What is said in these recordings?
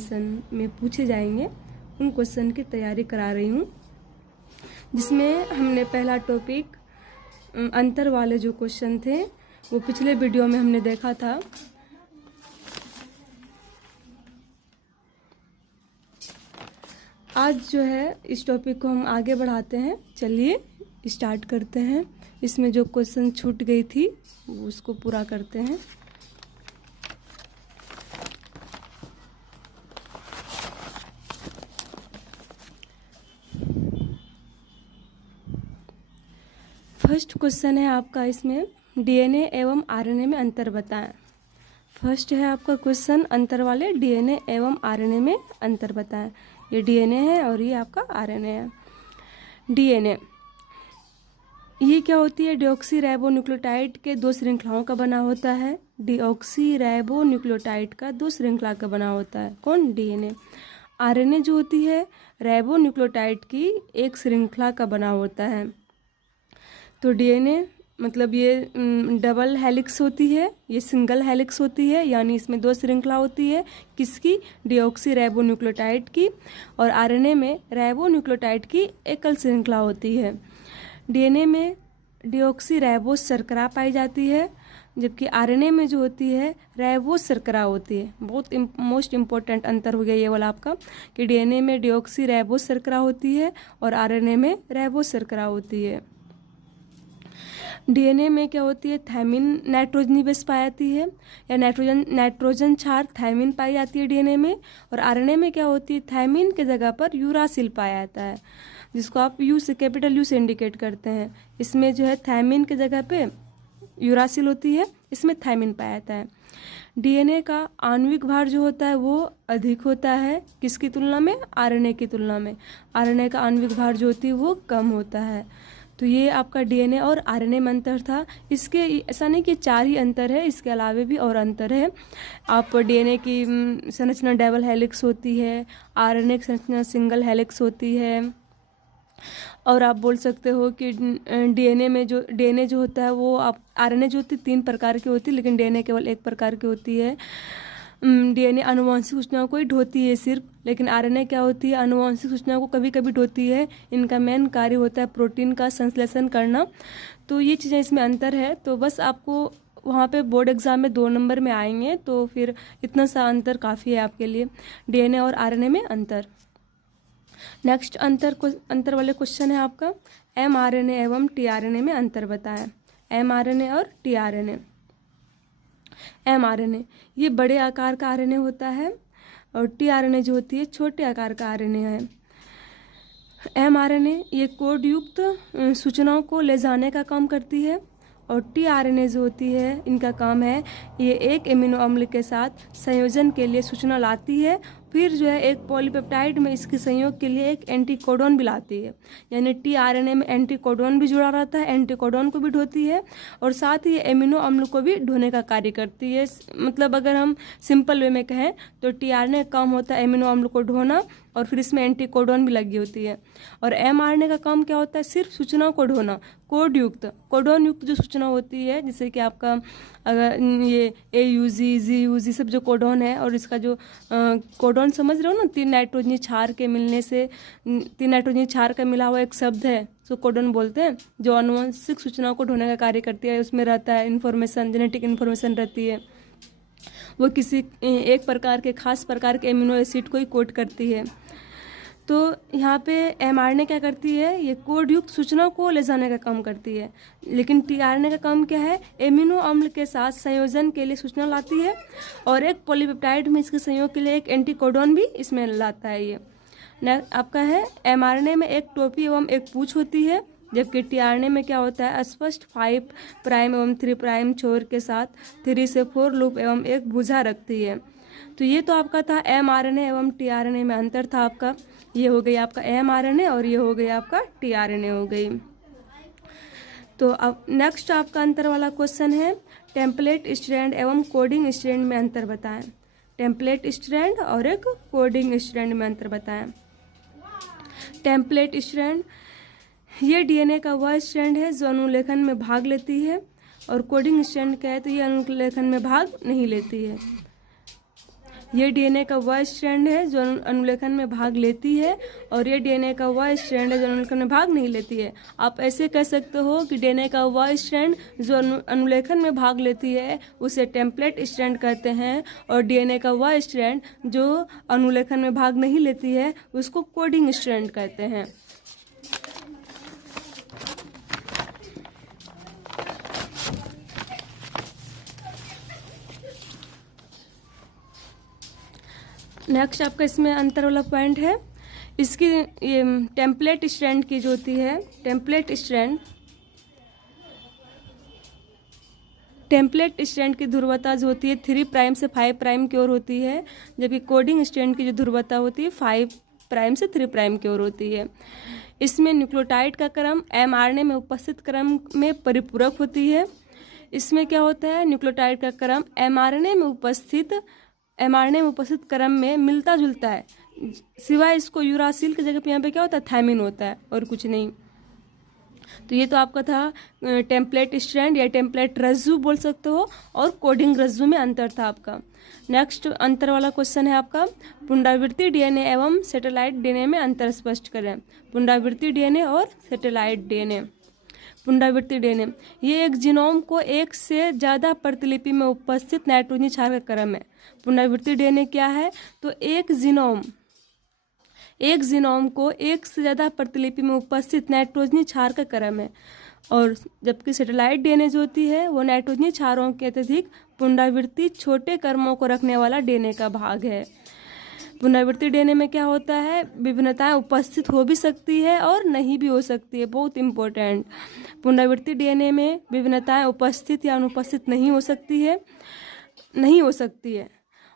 में पूछे जाएंगे उन क्वेश्चन की तैयारी करा रही हूँ, जिसमें हमने पहला टॉपिक अंतर वाले जो क्वेश्चन थे वो पिछले वीडियो में हमने देखा था। आज जो है इस टॉपिक को हम आगे बढ़ाते हैं। चलिए स्टार्ट करते हैं। इसमें जो क्वेश्चन छूट गई थी उसको पूरा करते हैं। फर्स्ट क्वेश्चन है आपका, इसमें डीएनए एवं आरएनए में अंतर बताएं। फर्स्ट है आपका क्वेश्चन अंतर वाले डीएनए एवं आरएनए में अंतर बताएं। ये डीएनए है और ये आपका आरएनए है। डीएनए ये क्या होती है? डीऑक्सीराइबोन्यूक्लियोटाइड के दो श्रृंखलाओं का बना होता है। डीऑक्सीराइबोन्यूक्लियोटाइड का दो श्रृंखला का बना होता है। कौन? डीएनए। आरएनए जो होती है राइबोन्यूक्लियोटाइड की एक श्रृंखला का बना होता है। तो डीएनए मतलब ये डबल हेलिक्स होती है, ये सिंगल हेलिक्स होती है, यानी इसमें दो श्रृंखला होती है। किसकी? डीऑक्सीराइबोन्यूक्लियोटाइड की। और आरएनए में राइबोन्यूक्लियोटाइड की एकल श्रृंखला होती है। डीएनए में डीऑक्सीराइबोस शर्करा पाई जाती है, जबकि आरएनए में जो होती है राइबोस शर्करा होती है। बहुत मोस्ट इम्पोर्टेंट अंतर हो गया ये वाला आपका, कि डीएनए में डीऑक्सीराइबोस शर्करा होती है और आरएनए में राइबोस शर्करा होती है। डीएनए में क्या होती है? थायमिन नाइट्रोजनी बेस पाई जाती है, या नाइट्रोजन क्षार थायमिन पाई जाती है डीएनए में। और आरएनए में क्या होती है? थायमिन के जगह पर यूरासिल पाया जाता है, जिसको आप यू से कैपिटल यू से इंडिकेट करते हैं। इसमें जो है थायमिन के जगह पे यूरासिल होती है, इसमें थायमिन पाया जाता है। डीएनए का आणविक भार जो होता है वो अधिक होता है, किसकी तुलना में? आरएनए की तुलना में। आरएनए का आणविक भार जो होती है वो कम होता है। तो ये आपका डीएनए और आरएनए में अंतर था। इसके ऐसा नहीं कि चार ही अंतर है, इसके अलावा भी और अंतर है। आप डीएनए की संरचना डबल हेलिक्स होती है, आरएनए की संरचना सिंगल हेलिक्स होती है। और आप बोल सकते हो कि डीएनए जो होता है वो आप आरएनए जो होती है 3 प्रकार की होती है, लेकिन डीएनए केवल 1 प्रकार की होती है। डीएनए आनुवंशिक सूचनाओं को ही ढोती है सिर्फ, लेकिन आरएनए क्या होती है? आनुवंशिक सूचनाओं को कभी कभी ढोती है। इनका मेन कार्य होता है प्रोटीन का संश्लेषण करना। तो ये चीज़ें इसमें अंतर है। तो बस आपको वहाँ पे बोर्ड एग्जाम में 2 नंबर में आएंगे, तो फिर इतना सा अंतर काफ़ी है आपके लिए, डीएनए और आरएनए में अंतर। नेक्स्ट अंतर वाले क्वेश्चन है आपका, एमआरएनए एवं टीआरएनए में अंतर बताएं। एमआरएनए और टीआरएनए। एमआरएनए ये बड़े आकार का आरएनए होता है और टीआरएनए जो होती है छोटे आकार का आरएनए है। एमआरएनए ये कोड युक्त सूचनाओं को ले जाने का काम करती है, और टीआरएनए जो होती है इनका काम है ये एक एमिनो अम्ल के साथ संयोजन के लिए सूचना लाती है, फिर जो है एक पॉलीपेप्टाइड में इसके संयोग के लिए एक एंटीकोडॉन भी लाती है। यानी टीआरएनए में एंटीकोडॉन भी जुड़ा रहता है, एंटीकोडॉन को भी ढोती है और साथ ही एमिनो अम्ल को भी ढोने का कार्य करती है। मतलब अगर हम सिंपल वे में कहें तो टीआरएनए का काम होता है एमिनो अम्ल को ढोना, और फिर इसमें एंटीकोडॉन भी लगी होती है। और एमआरएनए का काम क्या होता है? सिर्फ सूचनाओं को ढोना। कोडॉन युक्त जो सूचना होती है, जैसे कि आपका अगर ये AUG GUG सब जो कोडॉन है, और इसका जो कोडॉन समझ रहे हो ना, 3 नाइट्रोजनी क्षार के मिलने से 3 नाइट्रोजनी क्षार का मिला हुआ एक शब्द है, उसको कोडॉन बोलते हैं, जो आनुवंशिक सूचनाओं को ढोने का कार्य करती है। उसमें रहता है इन्फॉर्मेशन, जेनेटिक इन्फॉर्मेशन रहती है। वो किसी एक प्रकार के खास प्रकार के एमिनो एसिड को ही कोड करती है। तो यहाँ पे एमआरएनए क्या करती है? ये कोड युक्त सूचनाओं को ले जाने का काम करती है। लेकिन टीआरएनए का काम क्या है? एमिनो अम्ल के साथ संयोजन के लिए सूचना लाती है, और एक पॉलीपेप्टाइड में इसके संयोग के लिए एक एंटीकोडॉन भी इसमें लाता है। ये आपका है एमआरएनए में एक टोपी एवं एक पूंछ होती है, जबकि टीआरएनए में क्या होता है? स्पष्ट 5 प्राइम एवं 3 प्राइम छोर के साथ 3 से 4 लूप एवं एक भुजा रखती है। तो ये तो आपका था एमआरएनए एवं टीआरएनए में अंतर था आपका। ये हो गई आपका एमआरएनए और ये हो गई आपका टीआरएनए हो गई। तो अब नेक्स्ट आपका अंतर वाला क्वेश्चन है, टेम्पलेट स्ट्रैंड एवं कोडिंग स्ट्रैंड में अंतर बताएं। टेम्पलेट स्ट्रैंड और एक कोडिंग स्ट्रैंड में अंतर बताएं। टेम्पलेट स्ट्रैंड ये डीएनए का वह स्ट्रैंड है जो अनुलेखन में भाग लेती है, और कोडिंग स्ट्रैंड क्या है? तो ये अनुलेखन में भाग नहीं लेती है। ये डीएनए का वह स्ट्रैंड है जो अनुलेखन में भाग लेती है और ये डीएनए का वह स्ट्रैंड है जो अनुलेखन में भाग नहीं लेती है। आप ऐसे कह सकते हो कि डीएनए का वह स्ट्रैंड जो अनुलेखन में भाग लेती है उसे टेम्पलेट स्ट्रैंड कहते हैं, और डीएनए का वह स्ट्रैंड जो अनुलेखन में भाग नहीं लेती है उसको कोडिंग स्ट्रैंड कहते हैं। नेक्स्ट आपका इसमें अंतर वाला पॉइंट है, इसकी ये टेम्पलेट स्ट्रैंड की जो होती है, टेम्पलेट स्ट्रैंड की ध्रुवता जो होती है 3 प्राइम से 5 प्राइम की ओर होती है, जबकि कोडिंग स्ट्रैंड की जो ध्रुवता होती है 5 प्राइम से 3 प्राइम की ओर होती है। इसमें न्यूक्लियोटाइड का क्रम mRNA में उपस्थित क्रम में परिपूरक होती है। इसमें क्या होता है, न्यूक्लियोटाइड का क्रम mRNA में उपस्थित क्रम में मिलता जुलता है, सिवाय इसको यूरासिल की जगह पे यहाँ पे क्या होता है, थायमिन होता है और कुछ नहीं। तो ये तो आपका था टेम्पलेट स्ट्रैंड या टेम्पलेट रज्जु बोल सकते हो, और कोडिंग रज्जु में अंतर था आपका। नेक्स्ट अंतर वाला क्वेश्चन है आपका, पुनरावृत्ति डीएनए एवं सैटेलाइट डीएनए में अंतर स्पष्ट करें। पुनरावृत्ति डीएनए और सैटेलाइट डीएनए। पुनरावृत्ति डीएनए ये एक जीनोम को एक से ज़्यादा प्रतिलिपि में उपस्थित नाइट्रोजनी क्षार का क्रम है। पुनरावृत्ति डीएनए क्या है, तो एक जीनोम को एक से ज़्यादा प्रतिलिपि में उपस्थित नाइट्रोजनी क्षार का क्रम है, और जबकि सैटेलाइट डीएनए जो होती है वो नाइट्रोजनी क्षारों के अत्यधिक पुनरावृत्ति छोटे क्रमों को रखने वाला डीएनए का भाग है। पुनरावृत्ति डीएनए में क्या होता है, विभिन्नताएं उपस्थित हो भी सकती है और नहीं भी हो सकती है, बहुत इंपॉर्टेंट। पुनरावृत्ति डीएनए में विभिन्नताएं उपस्थित या अनुपस्थित नहीं हो सकती है।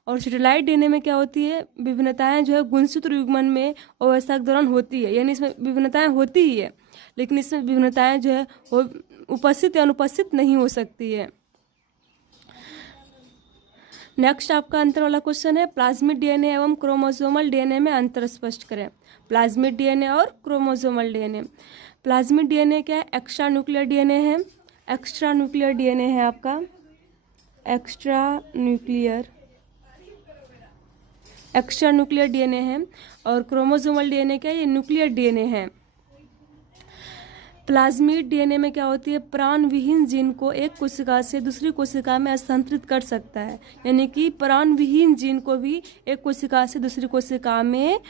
और सैटेलाइट डीएनए में क्या होती है, विभिन्नताएं जो है गुणसूत्र युग्मन में अवस्था के दौरान होती है, यानी इसमें विभिन्नताएं होती ही है, लेकिन इसमें विभिन्नताएं जो है वो उपस्थित या अनुपस्थित नहीं हो सकती है। नेक्स्ट आपका अंतर वाला क्वेश्चन है, प्लाज्मिड डीएनए एवं क्रोमोसोमल डीएनए में अंतर स्पष्ट करें। प्लाज्मिड डीएनए और क्रोमोसोमल डीएनए। प्लाज्मिड डीएनए क्या है, एक्स्ट्रा न्यूक्लियर डीएनए है। एक्स्ट्रा न्यूक्लियर डीएनए है आपका, एक्स्ट्रा न्यूक्लियर डीएनए है। और क्रोमोसोमल डीएनए क्या है, ये न्यूक्लियर डीएनए है। प्लाज्मिड डीएनए में क्या होती है, प्राण विहीन जीन को एक कोशिका से दूसरी कोशिका में हस्तांतरित कर सकता है, यानी कि प्राण विहीन जीन को भी एक कोशिका से दूसरी कोशिका में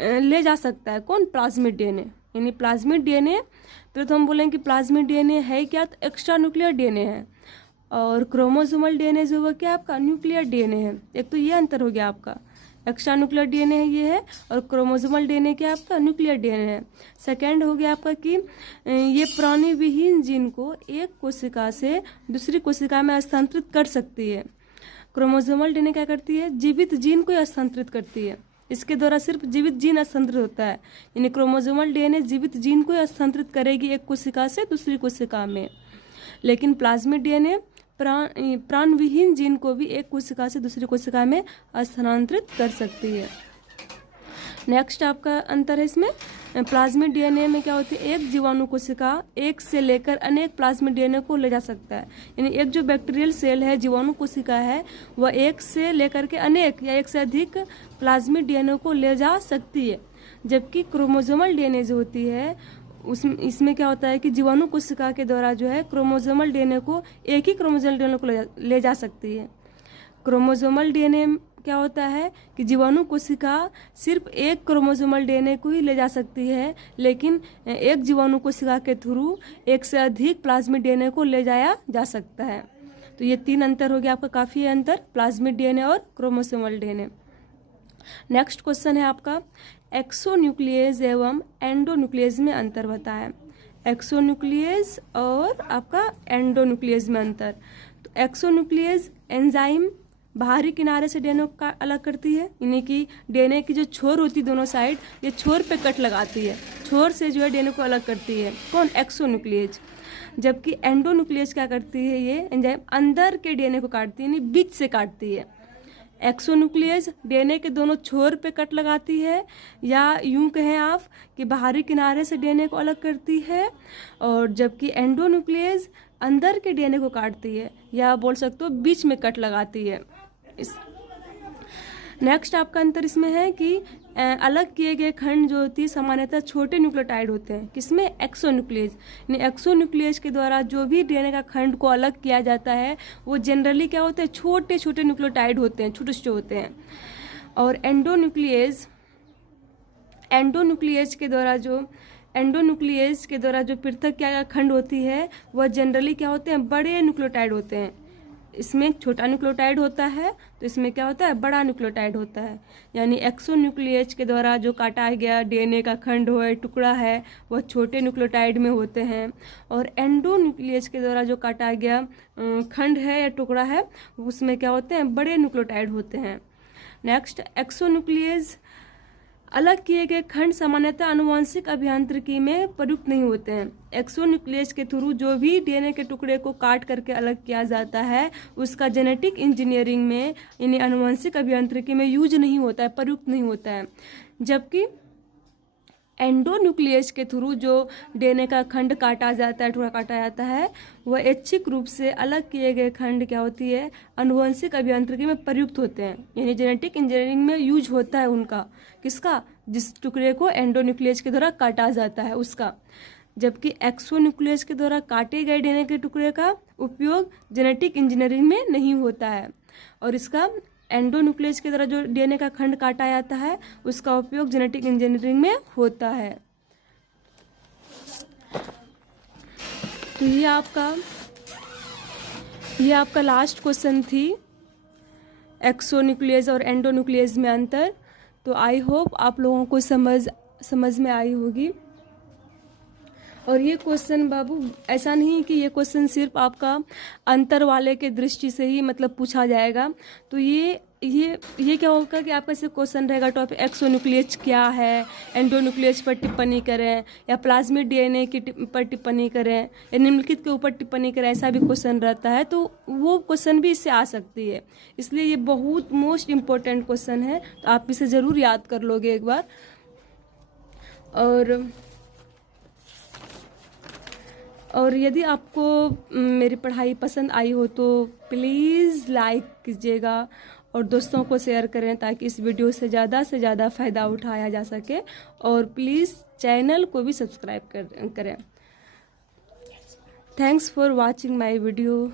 ले जा सकता है। कौन, प्लाज्मिड डीएनए। यानी प्लाज्मिड डीएनए, तो हम बोलेंगे कि प्लाज्मिड डीएनए है क्या, तो एक्स्ट्रा न्यूक्लियर डीएनए है। और क्रोमोसोमल डीएनए जो हुआ क्या आपका, न्यूक्लियर डीएनए है। एक तो ये अंतर हो गया आपका, एक्स्ट्रा न्यूक्लियर डीएनए है ये है, और क्रोमोसोमल डीएनए क्या आपका, न्यूक्लियर डीएनए है। सेकेंड हो गया आपका कि ये प्राणी विहीन जीन को एक कोशिका से दूसरी कोशिका में हस्तांतरित कर सकती है। क्रोमोसोमल डीएनए क्या करती है, जीवित जीन को हस्तांतरित करती है, इसके द्वारा सिर्फ जीवित जीन हस्तांतरित होता है। यानी क्रोमोसोमल डीएनए जीवित जीन को हस्तांतरित करेगी एक कोशिका से दूसरी कोशिका में, लेकिन प्लाज्मिड डीएनए प्राण विहीन जीन को भी एक कोशिका से दूसरी कोशिका में स्थानांतरित कर सकती है। नेक्स्ट आपका अंतर है इसमें, प्लाज्मिड डीएनए में क्या होती है, एक जीवाणु कोशिका एक से लेकर अनेक प्लाज्मिड डीएनए को ले जा सकता है। यानी एक जो बैक्टीरियल सेल है, जीवाणु कोशिका है, वह एक से लेकर के अनेक या एक से अधिक प्लाज्मिड डीएनए को ले जा सकती है। जबकि क्रोमोसोमल डीएनए जो होती है इसमें क्या होता है कि जीवाणु कोशिका के द्वारा जो है क्रोमोसोमल डीएनए को एक ही क्रोमोसोमल डीएनए को ले जा सकती है। क्रोमोसोमल डीएनए क्या होता है कि जीवाणु कोशिका सिर्फ एक क्रोमोसोमल डीएनए को ही ले जा सकती है, लेकिन एक जीवाणु कोशिका के थ्रू एक से अधिक प्लाज्मिड डीएनए को ले जाया जा सकता है। तो ये 3 अंतर हो गया आपका, काफ़ी है अंतर, प्लाज्मिड डीएनए और क्रोमोसोमल डीएनए। नेक्स्ट क्वेश्चन है आपका, एक्सोन्यूक्लियस एवं एंडोन्यूक्लियस में अंतर बताएं। एक्सोन्यूक्लियस और आपका एंडोन्यूक्लियस में अंतर। तो एक्सोन्यूक्लियस एंजाइम बाहरी किनारे से डीएनए का अलग करती है, यानी कि डीएनए की जो छोर होती है दोनों साइड, ये छोर पे कट लगाती है, छोर से जो है डीएनए को अलग करती है। कौन, एक्सोन्यूक्लियस। जबकि एंडोन्यूक्लियस क्या करती है, ये एंजाइम अंदर के डीएनए को काटती है, यानी बीच से काटती है। एक्सोन्यूक्लियस डीएनए के दोनों छोर पे कट लगाती है, या यूं कहें आप कि बाहरी किनारे से डीएनए को अलग करती है, और जबकि एंडोन्यूक्लियस अंदर के डीएनए को काटती है, या बोल सकते हो बीच में कट लगाती है। नेक्स्ट आपका अंतर इसमें है कि अलग किए गए खंड जो होती है सामान्यतः छोटे न्यूक्लियोटाइड होते हैं। किसमें? एक्सोन्यूक्लियस। यानी एक्सोन्यूक्लियस के द्वारा जो भी डीएनए का खंड को अलग किया जाता है वो जनरली क्या होते हैं? छोटे छोटे न्यूक्लियोटाइड होते हैं, छोटे छोटे होते हैं। और एंडोन्यूक्लियस के द्वारा जो पृथक किया गया खंड होती है वह जनरली क्या होते हैं? बड़े न्यूक्लियोटाइड होते हैं। इसमें छोटा न्यूक्लियोटाइड होता है तो इसमें क्या होता है? बड़ा न्यूक्लियोटाइड होता है। यानी एक्सोन्यूक्लियस के द्वारा जो काटा गया डीएनए का खंड है, टुकड़ा है, वह छोटे न्यूक्लियोटाइड में होते हैं। और एंडोन्यूक्लियस के द्वारा जो काटा गया खंड है या टुकड़ा है उसमें क्या होते हैं? बड़े न्यूक्लियोटाइड होते हैं। नेक्स्ट, एक्सोन्यूक्लियस अलग किए गए खंड सामान्यतः आनुवंशिक अभियांत्रिकी में प्रयुक्त नहीं होते हैं। एक्सोन्यूक्लियस के थ्रू जो भी डीएनए के टुकड़े को काट करके अलग किया जाता है उसका जेनेटिक इंजीनियरिंग में यानी आनुवंशिक अभियांत्रिकी में यूज नहीं होता है, प्रयुक्त नहीं होता है। जबकि एंडोन्यूक्लियस के थ्रू जो डीएनए का खंड काटा जाता है, टुकड़ा काटा जाता है, वह ऐच्छिक रूप से अलग किए गए खंड क्या होती है? आनुवंशिक अभियांत्रिकी में प्रयुक्त होते हैं। यानी जेनेटिक इंजीनियरिंग में यूज होता है उनका। किसका? जिस टुकड़े को एंडोन्यूक्लियस के द्वारा काटा जाता है उसका। जबकि एक्सोन्यूक्लियस के द्वारा काटे गए डीएनए के टुकड़े का उपयोग जेनेटिक इंजीनियरिंग में नहीं होता है। और इसका एंडोन्यूक्लियस के द्वारा जो डीएनए का खंड काटा जाता है उसका उपयोग जेनेटिक इंजीनियरिंग में होता है। तो ये आपका लास्ट क्वेश्चन थी, एक्सोन्यूक्लियस और एंडोन्यूक्लियस में अंतर। तो आई होप आप लोगों को समझ में आई होगी। और ये क्वेश्चन बाबू ऐसा नहीं कि ये क्वेश्चन सिर्फ आपका अंतर वाले के दृष्टि से ही मतलब पूछा जाएगा। तो ये क्या होगा कि आपका से क्वेश्चन रहेगा टॉपिक एक्सोन्यूक्लियस क्या है, एंडोन्यूक्लियस पर टिप्पणी करें, या प्लाज्मिड डीएनए की पर टिप्पणी करें, या निम्नलिखित के ऊपर टिप्पणी करें, ऐसा भी क्वेश्चन रहता है। तो वो क्वेश्चन भी इससे आ सकती है, इसलिए ये बहुत मोस्ट इम्पोर्टेंट क्वेश्चन है। तो आप इसे ज़रूर याद कर लोगे एक बार। और यदि आपको मेरी पढ़ाई पसंद आई हो तो प्लीज़ लाइक कीजिएगा और दोस्तों को शेयर करें ताकि इस वीडियो से ज़्यादा फ़ायदा उठाया जा सके। और प्लीज़ चैनल को भी सब्सक्राइब करें। Thanks for watching my video.